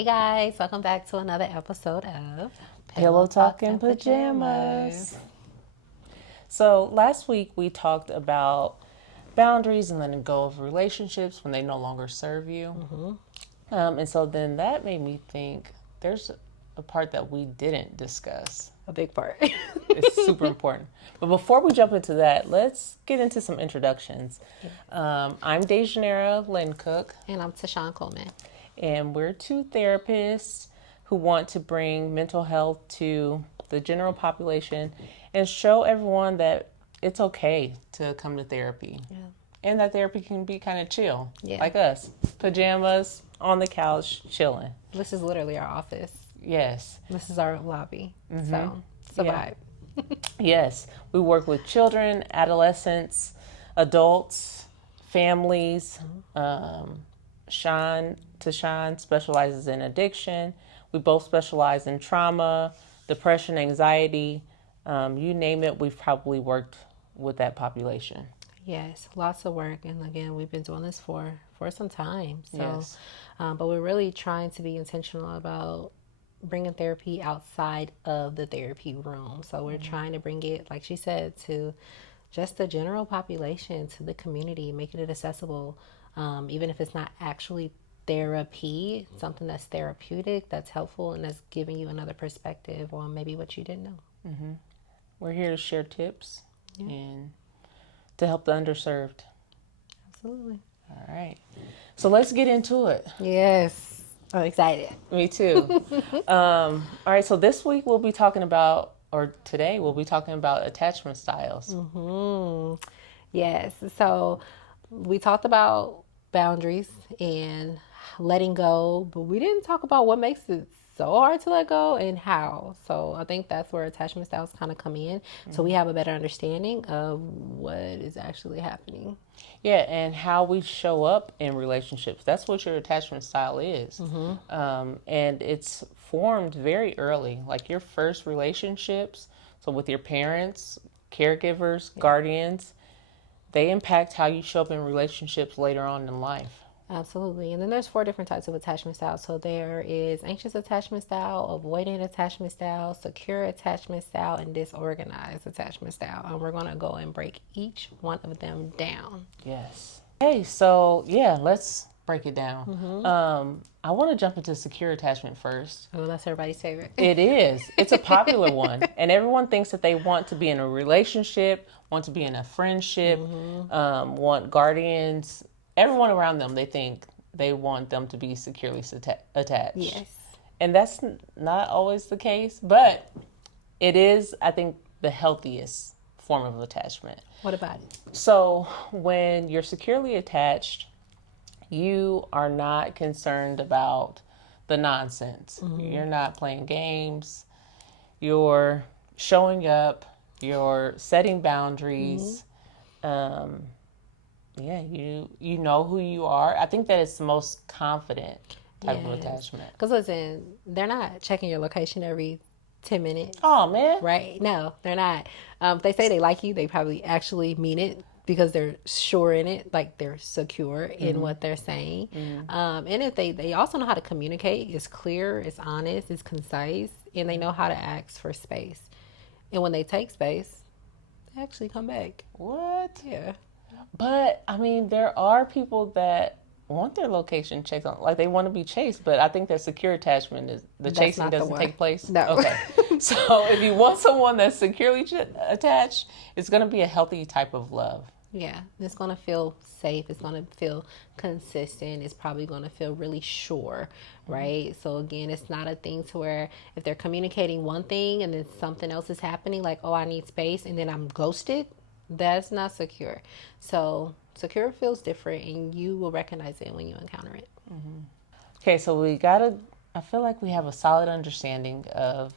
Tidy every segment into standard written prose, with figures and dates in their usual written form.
Hey guys, welcome back to another episode of Pillow Talk in Pajamas. So last week we talked about boundaries and letting go of relationships when they no longer serve you. And so then that made me think there's a part that we didn't discuss. A big part. It's super important. But before we jump into that, let's get into some introductions. I'm Dejanera Lynn Cook. And I'm Tashawn Coleman. And we're two therapists who want to bring mental health to the general population and show everyone that it's okay to come to therapy. Yeah. And that therapy can be kind of chill, Yeah. like us. Pajamas, on the couch, chilling. This is literally our office. Yes. This is our lobby. So it's a Yeah. vibe. Yes. We work with children, adolescents, adults, families. Tashawn specializes in addiction. We both specialize in trauma, depression, anxiety. You name it, we've probably worked with that population. Yes, lots of work. And again, we've been doing this for some time. So, Yes. but we're really trying to be intentional about bringing therapy outside of the therapy room. So we're trying to bring it, like she said, to just the general population, to the community, making it accessible, even if it's not actually therapy, something that's therapeutic, that's helpful, and that's giving you another perspective on maybe what you didn't know. We're here to share tips and to help the underserved. Absolutely. All right. So let's get into it. Yes. I'm excited. Me too. All right. So this week we'll be talking about, or today we'll be talking about attachment styles. Yes. So we talked about boundaries and letting go, but we didn't talk about what makes it so hard to let go and how. So I think that's where attachment styles kind of come in. So we have a better understanding of what is actually happening. Yeah, and how we show up in relationships. That's what your attachment style is. And it's formed very early, like your first relationships. So with your parents, caregivers, guardians, they impact how you show up in relationships later on in life. Absolutely. And then there's 4 different types of attachment styles. So there is anxious attachment style, avoidant attachment style, secure attachment style, and disorganized attachment style. And we're going to go and break each one of them down. Yes. Hey, so yeah, let's break it down. I want to jump into secure attachment first. Oh, that's everybody's favorite. It is. It's a popular one. And everyone thinks that they want to be in a relationship, want to be in a friendship, want guardians. Everyone around them, they think they want them to be securely attached. Yes. And that's not always the case, but it is, I think, the healthiest form of attachment. What about it? So when you're securely attached, you are not concerned about the nonsense. You're not playing games. You're showing up. You're setting boundaries. Yeah, you know who you are. I think that it's the most confident type of attachment. Because listen, they're not checking your location every 10 minutes. Oh, man. Right? No, they're not. If they say they like you, they probably actually mean it because they're sure in it, like they're secure in what they're saying. And if they also know how to communicate. It's clear, it's honest, it's concise, and they know how to ask for space. And when they take space, they actually come back. What? Yeah. But, I mean, there are people that want their location checked on. Like, they want to be chased, but I think that secure attachment is, the chasing not the doesn't one. take place. No. Okay. So, if you want someone that's securely attached, it's going to be a healthy type of love. Yeah, it's going to feel safe. It's going to feel consistent. It's probably going to feel really sure, right? So again, it's not a thing to where if they're communicating one thing and then something else is happening, like, oh, I need space, and then I'm ghosted, that's not secure. So secure feels different, and you will recognize it when you encounter it. Okay, so I feel like we have a solid understanding of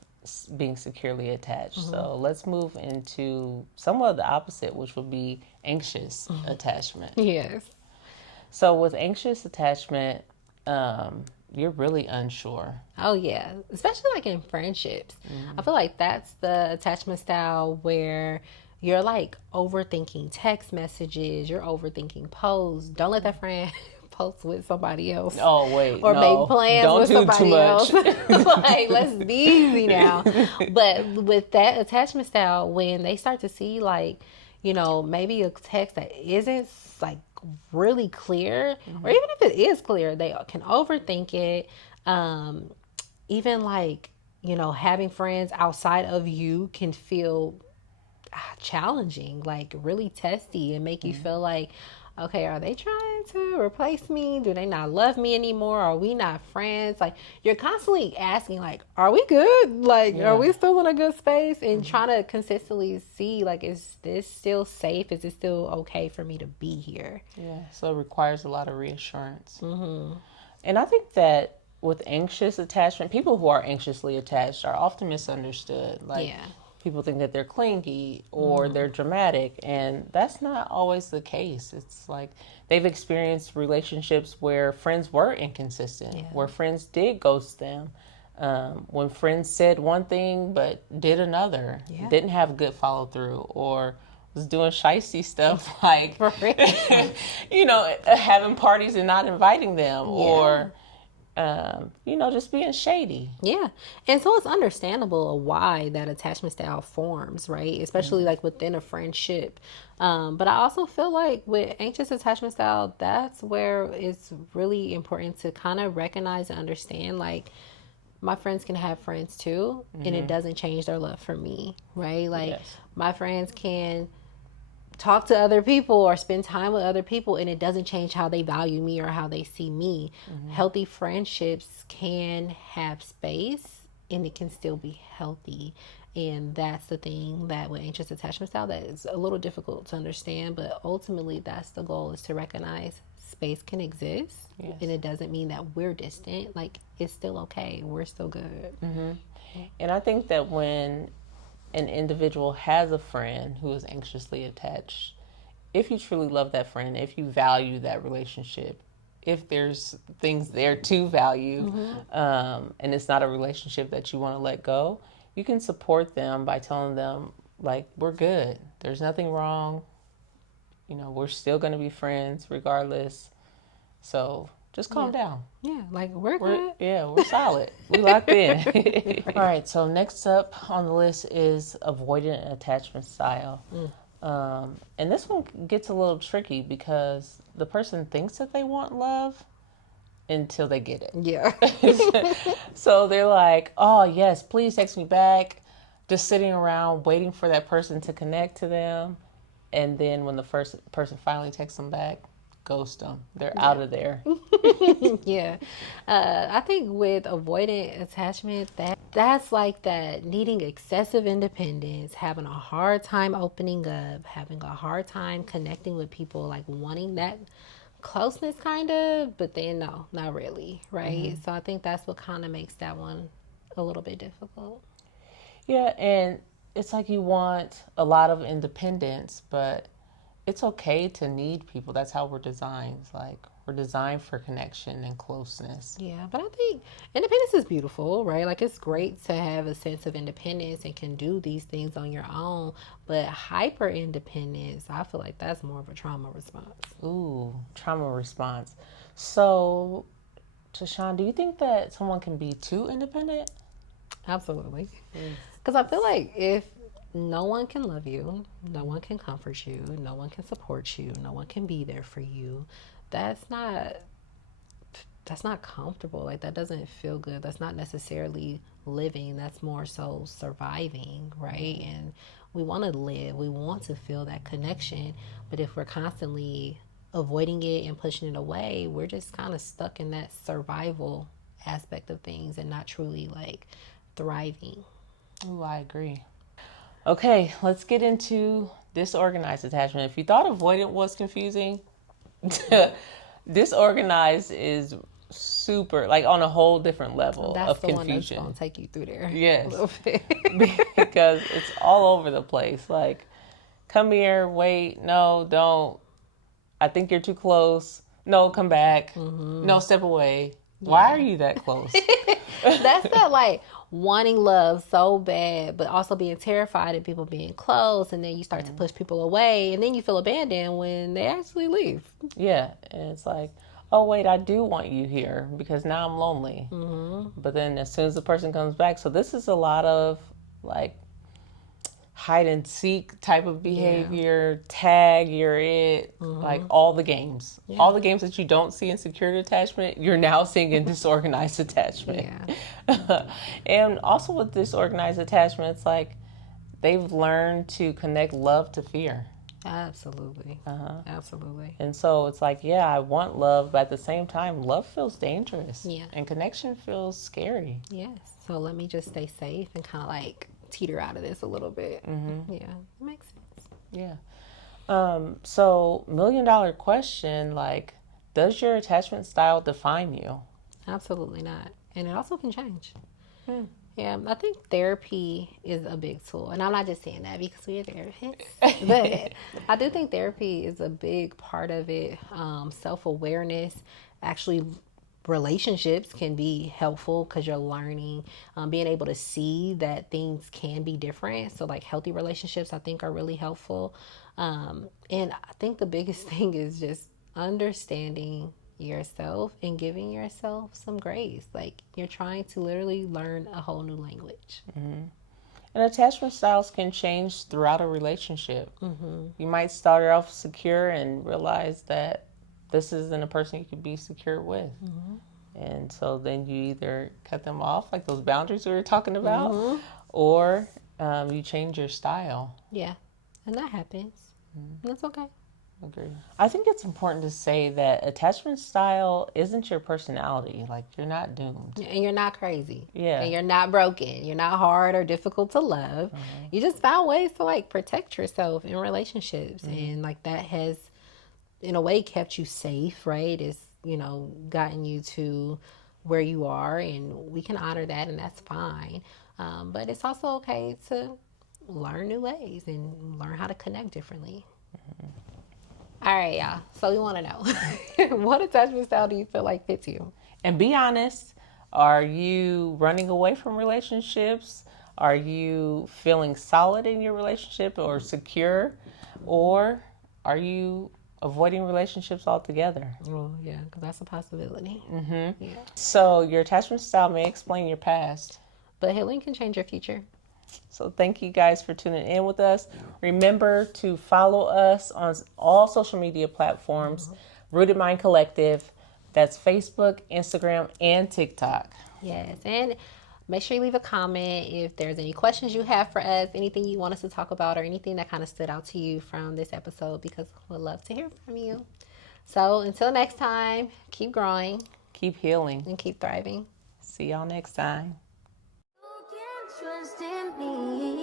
being securely attached. So let's move into somewhat of the opposite, which would be anxious attachment. Yes. So with anxious attachment, you're really unsure. Oh yeah, especially like in friendships. I feel like that's the attachment style where you're like overthinking text messages, you're overthinking posts. Don't let that friend post with somebody else. Oh, wait, or no. make plans Don't with do somebody too much. else. Like, let's be easy now. But with that attachment style, when they start to see like, you know, maybe a text that isn't like really clear, or even if it is clear, they can overthink it. Even like, you know, having friends outside of you can feel challenging, like really testy, and make you feel like, okay, are they trying to replace me? Do they not love me anymore? Are we not friends? Like, you're constantly asking, like, are we good? Like, are we still in a good space? And trying to consistently see, like, is this still safe? Is it still okay for me to be here? Yeah, so it requires a lot of reassurance. And I think that with anxious attachment, people who are anxiously attached are often misunderstood. Like, people think that they're clingy or they're dramatic, and that's not always the case. It's like they've experienced relationships where friends were inconsistent, where friends did ghost them, when friends said one thing but did another, didn't have good follow through, or was doing shiesty stuff like, you know, having parties and not inviting them, or you know, just being shady. Yeah. And so it's understandable why that attachment style forms, right? Especially like within a friendship. But I also feel like with anxious attachment style, that's where it's really important to kind of recognize and understand, like, my friends can have friends too, and it doesn't change their love for me, right? Like, my friends can talk to other people or spend time with other people, and it doesn't change how they value me or how they see me. Healthy friendships can have space, and it can still be healthy. And that's the thing that with anxious attachment style that is a little difficult to understand, but ultimately that's the goal, is to recognize space can exist, and it doesn't mean that we're distant. Like, it's still okay, we're still good. And I think that when an individual has a friend who is anxiously attached, if you truly love that friend, if you value that relationship, if there's things there to value, and it's not a relationship that you want to let go, you can support them by telling them, like, we're good. There's nothing wrong. You know, we're still going to be friends regardless. So just calm down. Yeah, like, we're good. We're solid. We locked in. All right, so next up on the list is avoidant attachment style. And this one gets a little tricky because the person thinks that they want love until they get it. Yeah. So they're like, oh, yes, please text me back. Just sitting around waiting for that person to connect to them. And then when the first person finally texts them back, ghost them. They're out of there. Yeah. I think with avoidant attachment, that's like that needing excessive independence, having a hard time opening up, having a hard time connecting with people, like wanting that closeness kind of, but then no, not really, right? So I think that's what kind of makes that one a little bit difficult. Yeah, and it's like you want a lot of independence, but it's okay to need people. That's how we're designed. Like, we're designed for connection and closeness. Yeah, but I think independence is beautiful, right? Like, it's great to have a sense of independence and can do these things on your own. But hyper independence, I feel like that's more of a trauma response. Ooh, trauma response. So, Tashawn, do you think that someone can be too independent? Absolutely. Because I feel like if no one can love you, no one can comfort you, no one can support you, no one can be there for you, that's not comfortable. Like, that doesn't feel good. That's not necessarily living. That's more so surviving, right? And we want to live. We want to feel that connection. But if we're constantly avoiding it and pushing it away, we're just kind of stuck in that survival aspect of things and not truly like thriving. Oh, I agree. Okay, let's get into disorganized attachment. If you thought avoidant was confusing, disorganized is super, like, on a whole different level That's of the confusion. one that's going to take you through there. Yes. A little bit. Because it's all over the place. Like, come here, wait, no, don't. I think you're too close. No, come back. No, step away. Why are you that close? That's that, like, wanting love so bad, but also being terrified of people being close, and then you start to push people away, and then you feel abandoned when they actually leave. Yeah, and it's like, oh wait, I do want you here because now I'm lonely. But then as soon as the person comes back, so this is a lot of like hide and seek type of behavior, tag, you're it, like all the games. All the games that you don't see in secure attachment, you're now seeing in disorganized attachment. And also with disorganized attachment, it's like they've learned to connect love to fear. Absolutely. Absolutely. And so it's like, yeah, I want love, but at the same time, love feels dangerous. Yeah. And connection feels scary. Yes. So let me just stay safe and kind of like teeter out of this a little bit. Yeah, it makes sense. Yeah. So $1 million question, like, does your attachment style define you? Absolutely not. And it also can change. Yeah, I think therapy is a big tool. And I'm not just saying that because we're therapists. But I do think therapy is a big part of it. Self-awareness, actually relationships can be helpful because you're learning, being able to see that things can be different. So like healthy relationships I think are really helpful. And I think the biggest thing is just understanding yourself and giving yourself some grace. Like you're trying to literally learn a whole new language. And attachment styles can change throughout a relationship. You might start off secure and realize that this isn't a person you could be secure with. And so then you either cut them off, like those boundaries we were talking about, or you change your style. Yeah, and that happens. That's okay. Agree. I think it's important to say that attachment style isn't your personality. Like, you're not doomed. And you're not crazy. Yeah. And you're not broken. You're not hard or difficult to love. You just found ways to like protect yourself in relationships. And like that has, in a way, kept you safe, right? It's, you know, gotten you to where you are. And we can honor that, and that's fine. But it's also okay to learn new ways and learn how to connect differently. All right, y'all. So we want to know, what attachment style do you feel like fits you? And be honest, are you running away from relationships? Are you feeling solid in your relationship or secure? Or are you avoiding relationships altogether? Well, yeah, because that's a possibility. Yeah. So your attachment style may explain your past. But healing can change your future. So thank you guys for tuning in with us. Remember to follow us on all social media platforms, Rooted Mind Collective. That's Facebook, Instagram, and TikTok. Yes, and make sure you leave a comment if there's any questions you have for us, anything you want us to talk about, or anything that kind of stood out to you from this episode, because we'd love to hear from you. So until next time, keep growing. Keep healing. And keep thriving. See y'all next time. You can trust in me.